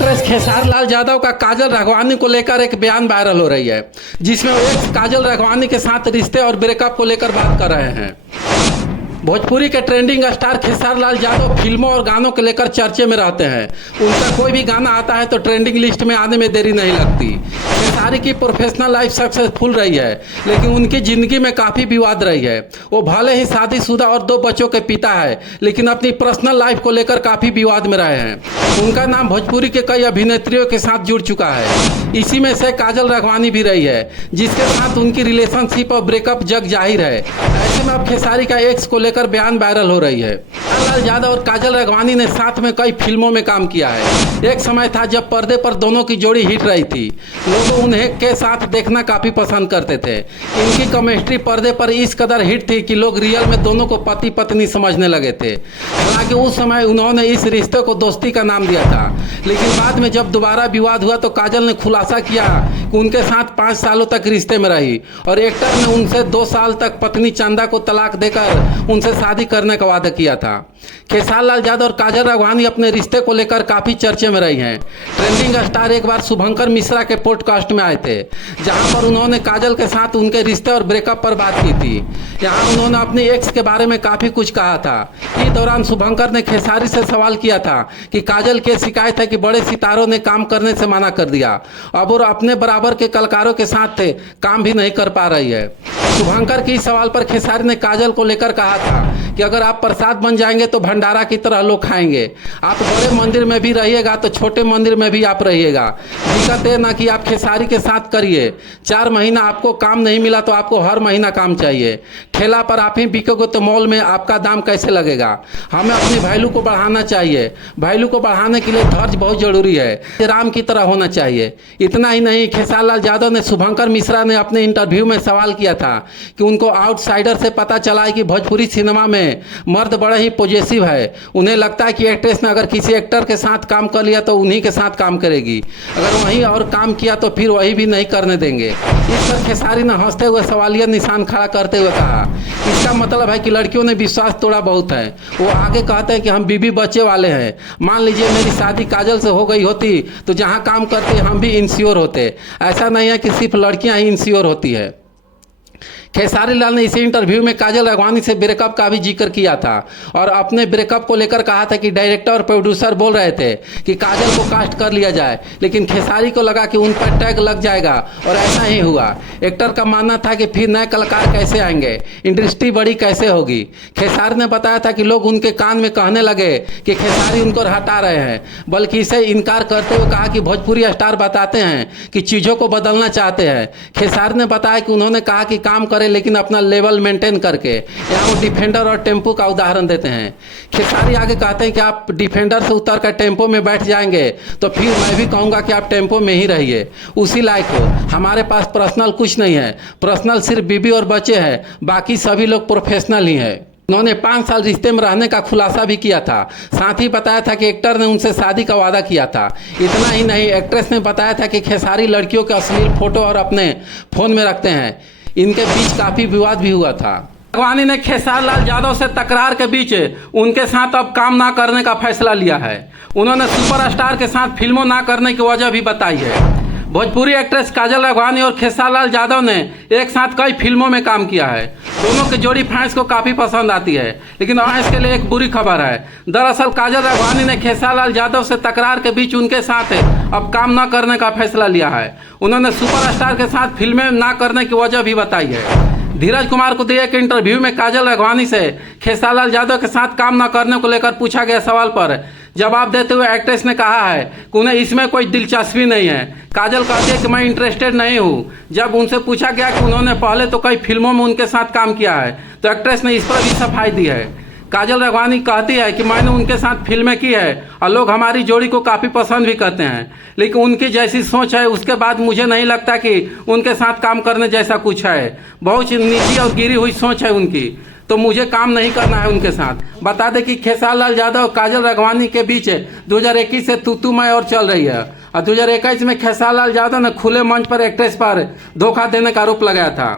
Actress Khesari Lal Yadav का काजल राघवानी को लेकर एक बयान वायरल हो रही है, जिसमें वो एक काजल राघवानी के साथ रिश्ते और ब्रेकअप को लेकर बात कर रहे हैं। भोजपुरी के ट्रेंडिंग स्टार खेसारी लाल यादव फिल्मों और गानों को लेकर चर्चे में रहते हैं। उनका कोई भी गाना आता है तो ट्रेंडिंग लिस्ट में आने में देरी नहीं लगती। खेसारी की प्रोफेशनल लाइफ सक्सेसफुल रही है, लेकिन उनकी ज़िंदगी में काफ़ी विवाद रही है। वो भले ही शादीशुदा और 2 बच्चों के पिता है, लेकिन अपनी पर्सनल लाइफ को लेकर काफ़ी विवाद में रहे हैं। उनका नाम भोजपुरी के कई अभिनेत्रियों के साथ जुड़ चुका है। इसी में से काजल राघवानी भी रही है, जिसके साथ उनकी रिलेशनशिप और ब्रेकअप जग जाहिर है। ऐसे में अब खेसारी का एक्स को लेकर बयान वायरल हो रही है। लाल यादव और काजल राघवानी ने साथ में कई फिल्मों में काम किया है। एक समय था जब पर्दे पर दोनों की जोड़ी हिट रही थी। लोग उन्हें के साथ देखना काफ़ी पसंद करते थे। इनकी केमिस्ट्री पर्दे पर इस कदर हिट थी कि लोग रियल में दोनों को पति पत्नी समझने लगे थे। हालांकि उस समय उन्होंने इस रिश्ते को दोस्ती का नाम दिया था, लेकिन बाद में जब दोबारा विवाद हुआ तो काजल ने खुलासा किया कि उनके साथ 5 सालों तक रिश्ते में रही और एक्टर ने उनसे 2 साल तक पत्नी चंदा को तलाक देकर उनसे शादी करने का वादा किया था। खेसारी लाल यादव और काजल राघवानी अपने रिश्ते को लेकर काफ़ी चर्चे में रही हैं। ट्रेंडिंग स्टार एक बार शुभंकर मिश्रा के पॉडकास्ट में आए थे, जहां पर उन्होंने काजल के साथ उनके रिश्ते और ब्रेकअप पर बात की थी। यहाँ उन्होंने अपने एक्स के बारे में काफ़ी कुछ कहा था। इस दौरान शुभंकर ने खेसारी से सवाल किया था कि काजल की शिकायत है कि बड़े सितारों ने काम करने से मना कर दिया, अब वो अपने बराबर के कलाकारों के साथ काम भी नहीं कर पा रही है। शुभंकर के इस सवाल पर खेसारी ने काजल को लेकर कहा था कि अगर आप प्रसाद बन जाएंगे तो भंडारा की तरह लोग खाएंगे। आप बड़े मंदिर में भी रहिएगा तो छोटे मंदिर में भी आप रहिएगा। दिक्कत है ना कि आप खेसारी के साथ करिए। 4 महीना आपको काम नहीं मिला तो आपको हर महीना काम चाहिए। ठेला पर आप ही बिकोगे तो मॉल में आपका दाम कैसे लगेगा। हमें अपनी वैल्यू को बढ़ाना चाहिए। वैल्यू को बढ़ाने के लिए धैर्य बहुत जरूरी है। राम की तरह होना चाहिए। इतना ही नहीं, खेसारी लाल यादव ने शुभंकर मिश्रा ने अपने इंटरव्यू में सवाल किया था कि उनको आउटसाइडर से पता चला है कि भोजपुरी सिनेमा में मर्द बड़ा ही पॉजिटिव है। उन्हें लगता है कि एक्ट्रेस ने अगर किसी एक्टर के साथ काम कर लिया तो उन्हीं के साथ काम करेगी, अगर वहीं और काम किया तो फिर वही भी नहीं करने देंगे। इस पर खेसारी ने हंसते हुए सवालिया निशान खड़ा करते हुए कहा, इसका मतलब है कि लड़कियों ने विश्वास तोड़ा बहुत है। वो आगे कहते हैं कि हम बीबी बच्चे वाले हैं। मान लीजिए मेरी शादी काजल से हो गई होती तो जहाँ काम करते हम भी इंश्योर होते। ऐसा नहीं है कि सिर्फ लड़कियाँ ही इंश्योर होती है। खेसारी लाल ने इसी इंटरव्यू में काजल राघवानी से ब्रेकअप का भी जिक्र किया था और अपने ब्रेकअप को लेकर कहा था कि डायरेक्टर और प्रोड्यूसर बोल रहे थे कि काजल को कास्ट कर लिया जाए, लेकिन खेसारी को लगा कि उन पर टैग लग जाएगा और ऐसा ही हुआ। एक्टर का मानना था कि फिर नए कलाकार कैसे आएंगे, इंडस्ट्री बड़ी कैसे होगी। खेसारी ने बताया था कि लोग उनके कान में कहने लगे कि खेसारी उनको हटा रहे हैं, बल्कि इसे इनकार करते हुए कहा कि भोजपुरी स्टार बताते हैं कि चीज़ों को बदलना चाहते हैं। खेसारी ने बताया कि उन्होंने कहा कि काम लेकिन अपना लेवल मेंटेन करके। यहाँ वो डिफेंडर और टेम्पो का उदाहरण देते हैं। खेसारी आगे कहते हैं कि आप डिफेंडर से उतर कर टेम्पो में बैठ जाएंगे तो फिर मैं भी कहूँगा कि आप टेम्पो में ही रहिए, उसी लायक हो। हमारे पास पर्सनल कुछ नहीं है, पर्सनल सिर्फ बीबी और बच्चे हैं, बाकी सभी लोग प्रोफेशनल ही हैं। उन्होंने 5 साल रिश्ते में रहने का खुलासा भी किया था। साथ ही बताया था कि एक्टर ने उनसे शादी का वादा किया था। इतना ही नहीं, एक्ट्रेस ने बताया था कि खेसारी लड़कियों के अश्लील फोटो और अपने फ़ोन में रखते हैं। इनके बीच काफ़ी विवाद भी हुआ था। राघवानी ने खेसारी लाल यादव से तकरार के बीच उनके साथ अब काम ना करने का फैसला लिया है। उन्होंने सुपरस्टार के साथ फिल्मों ना करने की वजह भी बताई है। भोजपुरी एक्ट्रेस काजल राघवानी और खेसारी लाल यादव ने एक साथ कई फिल्मों में काम किया है। दोनों की जोड़ी फैंस को काफ़ी पसंद आती है, लेकिन फैंस के लिए एक बुरी खबर है। दरअसल काजल राघवानी ने खेसारी लाल यादव से तकरार के बीच उनके साथ अब काम न करने का फैसला लिया है। उन्होंने सुपरस्टार के साथ फिल्में ना करने की वजह भी बताई है। धीरज कुमार को दिए एक इंटरव्यू में काजल राघवानी से खेसारी लाल यादव के साथ काम न करने को लेकर पूछा गया सवाल पर जवाब देते हुए एक्ट्रेस ने कहा है कि उन्हें इसमें कोई दिलचस्पी नहीं है। काजल कहती है कि मैं इंटरेस्टेड नहीं हूँ। जब उनसे पूछा गया कि उन्होंने पहले तो कई फिल्मों में उनके साथ काम किया है तो एक्ट्रेस ने इस पर भी सफाई दी है। काजल राघवानी कहती है कि मैंने उनके साथ फिल्में की है और लोग हमारी जोड़ी को काफ़ी पसंद भी करते हैं, लेकिन उनकी जैसी सोच है उसके बाद मुझे नहीं लगता कि उनके साथ काम करने जैसा कुछ है। बहुत निजी और गिरी हुई सोच है उनकी, तो मुझे काम नहीं करना है उनके साथ। बता दें कि खेसारी लाल यादव और काजल राघवानी के बीच 2021 से तू मैं और चल रही है और 2021 में खेसारी लाल यादव ने खुले मंच पर एक्ट्रेस पर धोखा देने का आरोप लगाया था।